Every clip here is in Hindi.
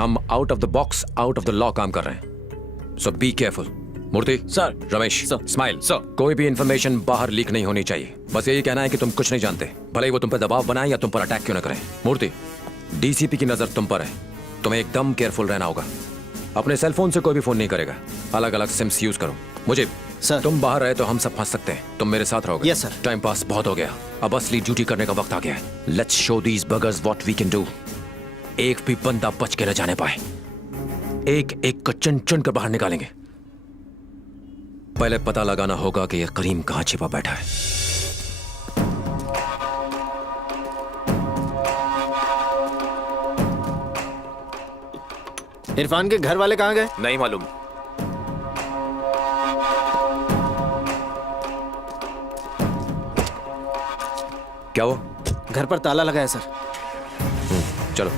हम out of the box, out of the law काम कर रहे हैं, so be careful. Murthy sir. Ramesh sir. Smile sir. कोई भी इंफॉर्मेशन बाहर लीक नहीं होनी चाहिए। बस यही कहना है कि तुम कुछ नहीं जानते, भले ही वो तुम पर दबाव बनाए या तुम पर अटैक क्यों न करें। मूर्ति डीसीपी की नजर तुम पर है, तुम्हें एकदम केयरफुल रहना होगा। अपने सेल फोन से कोई भी फोन नहीं करेगा, अलग अलग सिम्स यूज करो। मुझे सर। तुम बाहर रहे तो हम सब फंस सकते हैं, तुम मेरे साथ रहोगे। Yes sir. टाइम पास बहुत हो गया, अब असली ड्यूटी करने का वक्त आ गया है। Let's show these buggers what we can do. एक भी बंदा बच के न जाने पाए, एक एक को चुन चुन कर बाहर निकालेंगे। पहले पता लगाना होगा कि यह करीम कहां छिपा बैठा है। इरफान के घर वाले कहाँ गए? नहीं मालूम। क्या वो? घर पर ताला लगा है सर। चलो।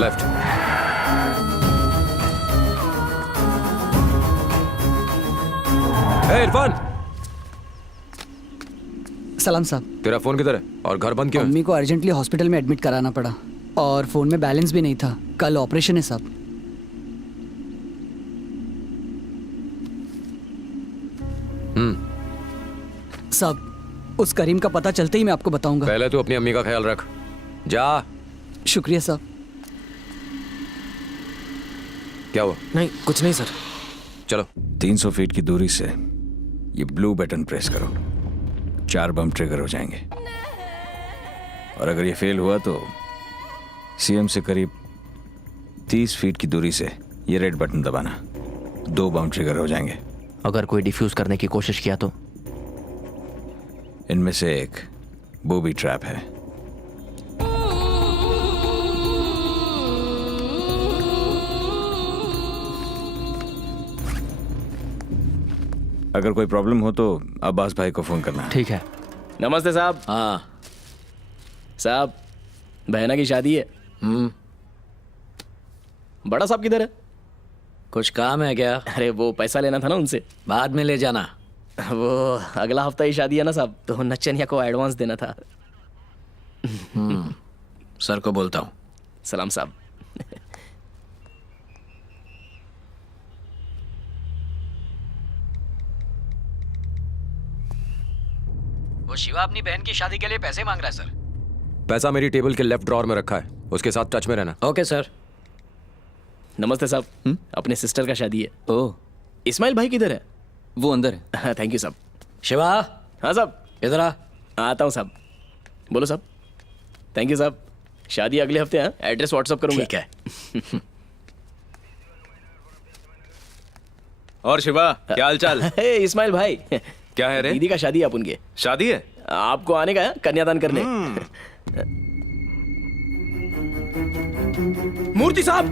लेफ्ट। हे इरफान, सलाम साहब। तेरा फोन किधर है और घर बंद क्यों है? अम्मी को अर्जेंटली हॉस्पिटल में एडमिट कराना पड़ा और फोन में बैलेंस भी नहीं था, कल ऑपरेशन है साहब। साहब उस करीम का पता चलते ही मैं आपको बताऊंगा। पहले तू अपनी अम्मी का ख्याल रख, जा। शुक्रिया साहब। क्या हुआ? नहीं कुछ नहीं सर। चलो। 300 फीट की दूरी से ये ब्लू बटन प्रेस करो, 4 बम ट्रिगर हो जाएंगे। और अगर ये फेल हुआ तो सीएम से करीब 30 फीट की दूरी से ये रेड बटन दबाना, 2 बम ट्रिगर हो जाएंगे। अगर कोई डिफ्यूज करने की कोशिश किया तो? इनमें से एक बूबी ट्रैप है। अगर कोई प्रॉब्लम हो तो अब्बास भाई को फोन करना। ठीक है। नमस्ते साहब। हाँ साहब बहना की शादी है। बड़ा साहब किधर है? कुछ काम है क्या? अरे वो पैसा लेना था ना उनसे। बाद में ले जाना। वो अगला हफ्ता ही शादी है ना साहब, तो नचनिया को एडवांस देना था। सर को बोलता हूँ। सलाम साहब। वो शिवा अपनी बहन की शादी के लिए पैसे मांग रहा है सर। पैसा मेरी टेबल के लेफ्ट ड्रॉर में रखा है, उसके साथ टच में रहना। Okay sir. नमस्ते साहब। अपने सिस्टर का शादी है। ओह, इस्माइल भाई किधर है? वो अंदर है। थैंक यू साहब। शिवा हाँ साहब। इधर आ। आता हूँ साहब। बोलो साहब। थैंक यू साहब। शादी अगले हफ्ते है, एड्रेस व्हाट्सअप करूंगा। ठीक है। और शिवा क्या हाल चाल? हे इस्माइल भाई। क्या है रे? दीदी का शादी है अपन के। शादी है? आपको आने का है कन्यादान करने। मूर्ति साहब।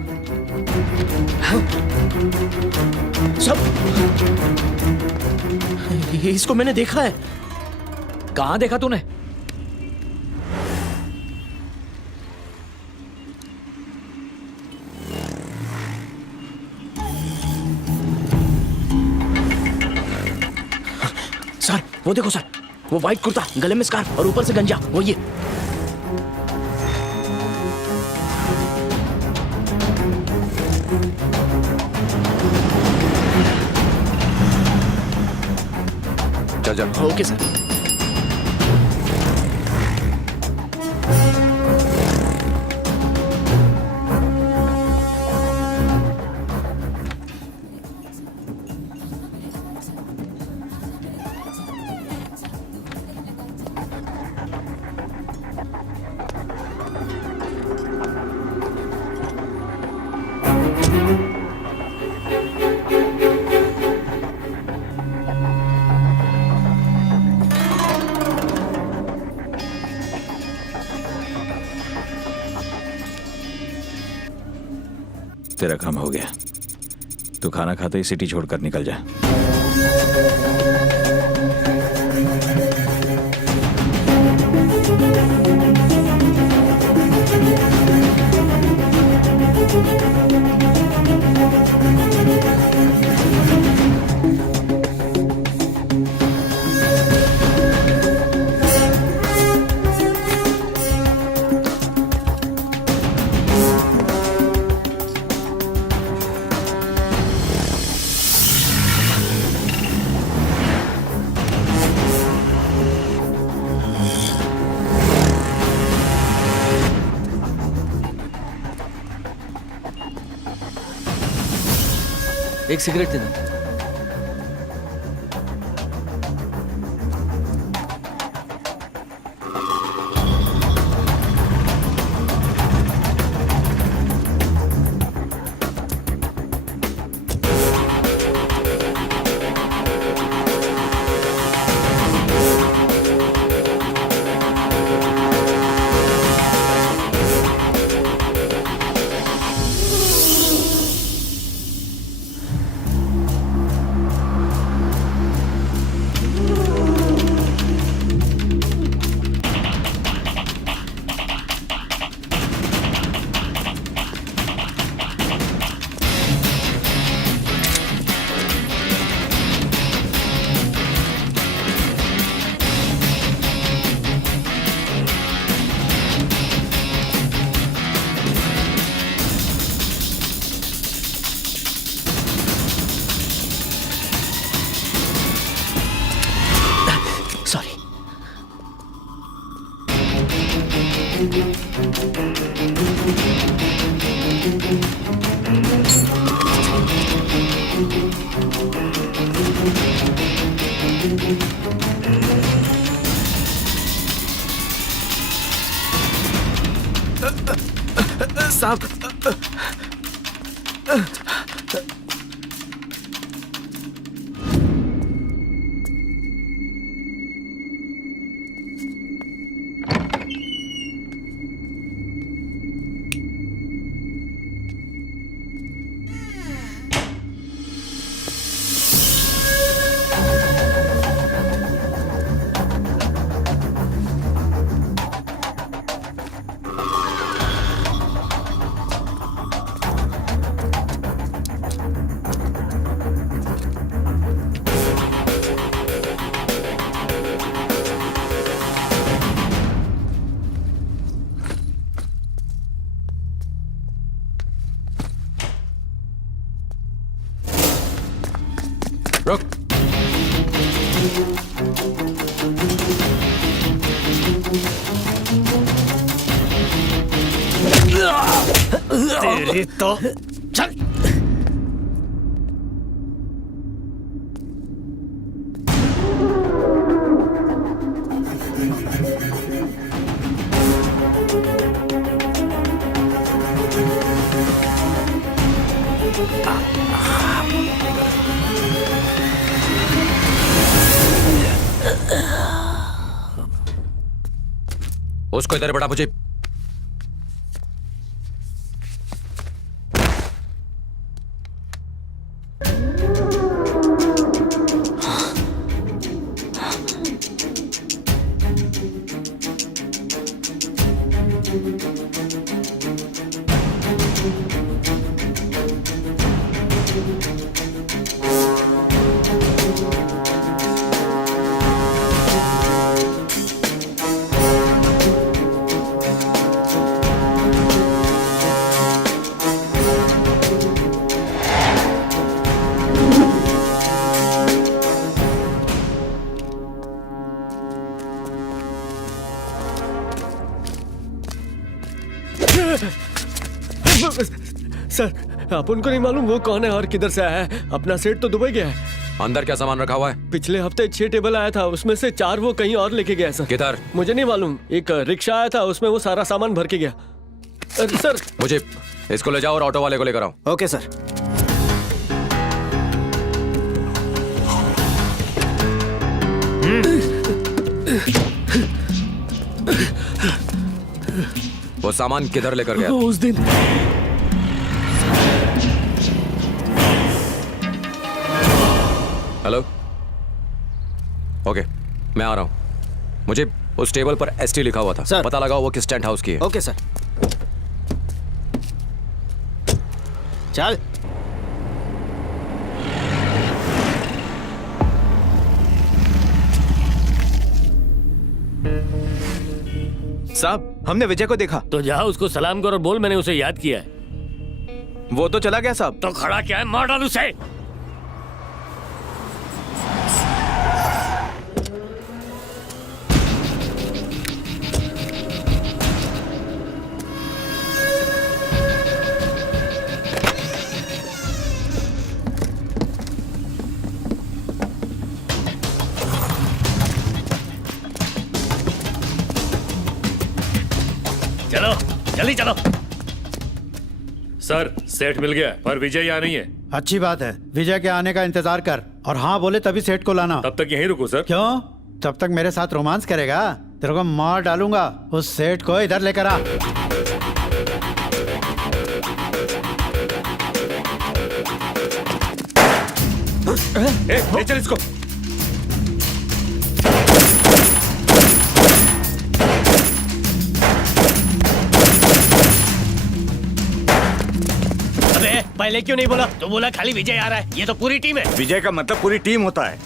सब इसको मैंने देखा है। कहाँ देखा तूने? सर वो देखो सर, वो व्हाइट कुर्ता, गले में स्कार्फ और ऊपर से गंजा, वो ये। चल चल। Okay sir. तेरा काम हो गया, तू खाना खाते ही सिटी छोड़कर निकल जा। एक सिगरेट देना। सॉरी। साहब, रुक। तेरी तो चल। उसको इधर बड़ा मुझे। सर, अपन को नहीं मालूम वो कौन है और किधर से आया है। अपना सेठ तो दुबई गया है। अंदर क्या सामान रखा हुआ है? पिछले हफ्ते 6 टेबल आया था, उसमें से 4 वो कहीं और लेके गया सर। किधर? मुझे नहीं मालूम। एक रिक्शा आया था, उसमें वो सारा सामान भर के गया। अरे सर, मुझे इसको ले जाओ और ऑटो वाले को लेकर आओ। Okay sir. वो सामान किधर लेकर गया? उस दिन हेलो, ओके, मैं आ रहा हूँ। मुझे उस टेबल पर एसटी लिखा हुआ था। सर। पता लगाओ वो किस टेंट हाउस की है। Okay sir. चल। साहब, हमने विजय को देखा। तो जा उसको सलाम कर और बोल मैंने उसे याद किया है। वो तो चला गया साहब। तो खड़ा क्या है, मार डाल उसे। चलो जल्दी चलो। सर सेठ मिल गया पर विजय यहाँ नहीं है। अच्छी बात है, विजय के आने का इंतजार कर और हाँ बोले तभी सेठ को लाना। तब तक यहीं रुको सर। क्यों? तब तक मेरे साथ रोमांस करेगा? तेरे को मार डालूंगा। उस सेठ को इधर लेकर आ। ले चल इसको। अबे पहले क्यों नहीं बोला? तो बोला खाली विजय आ रहा है, ये तो पूरी टीम है। विजय का मतलब पूरी टीम होता है।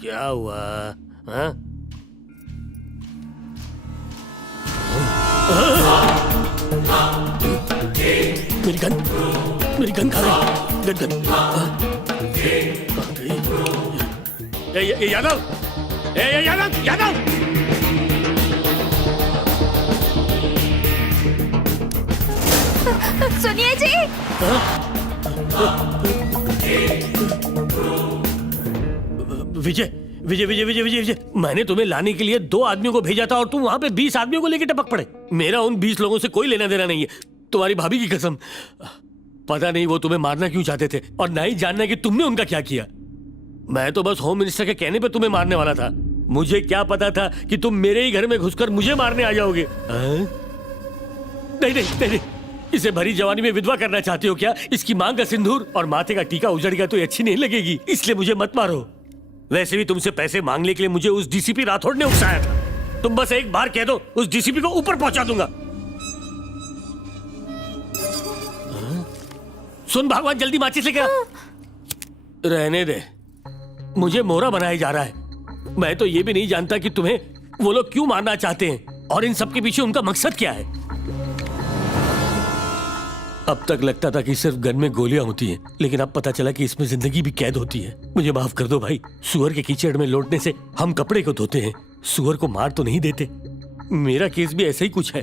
क्या हुआ? हाँ? मेरी गन कहाँ गई? गन यादव, यादव, यादव। सुनिए जी। विजय विजय विजय विजय विजय विजय, मैंने तुम्हें लाने के लिए 2 आदमियों को भेजा था और तुम वहां पे 20 आदमियों को लेकर टपक पड़े। मेरा उन 20 लोगों से कोई लेना देना नहीं है। तुम्हारी भाभी की कसम, पता नहीं वो तुम्हें मारना क्यों चाहते थे और ना ही जानना कि तुमने उनका क्या किया। मैं तो बस होम मिनिस्टर के कहने पे तुम्हें मारने वाला था। मुझे क्या पता था कि तुम मेरे ही घर में घुसकर मुझे मारने आ जाओगे। नहीं नहीं नहीं, इसे भरी जवानी में विधवा करना चाहते हो क्या? इसकी मांग का सिंदूर और माथे का टीका उजड़ गया तो ये अच्छी नहीं लगेगी, इसलिए मुझे मत मारो। वैसे भी तुमसे पैसे मांगने के लिए मुझे उस डीसीपी राठौड़ ने उकसाया था। तुम बस एक बार कह दो, उस डीसीपी को ऊपर पहुंचा दूंगा। सुन भगवान, जल्दी माचिस लेके आ। रहने दे, मुझे मोहरा बनाया जा रहा है। मैं तो ये भी नहीं जानता कि तुम्हें वो लोग क्यों मारना चाहते हैं और इन सब के पीछे उनका मकसद क्या है। अब तक लगता था कि सिर्फ गन में गोलियां होती हैं, लेकिन अब पता चला कि इसमें जिंदगी भी कैद होती है। मुझे माफ कर दो भाई। सुअर के कीचड़ में लौटने से हम कपड़े को धोते हैं, सुअर को मार तो नहीं देते। मेरा केस भी ऐसा ही कुछ है।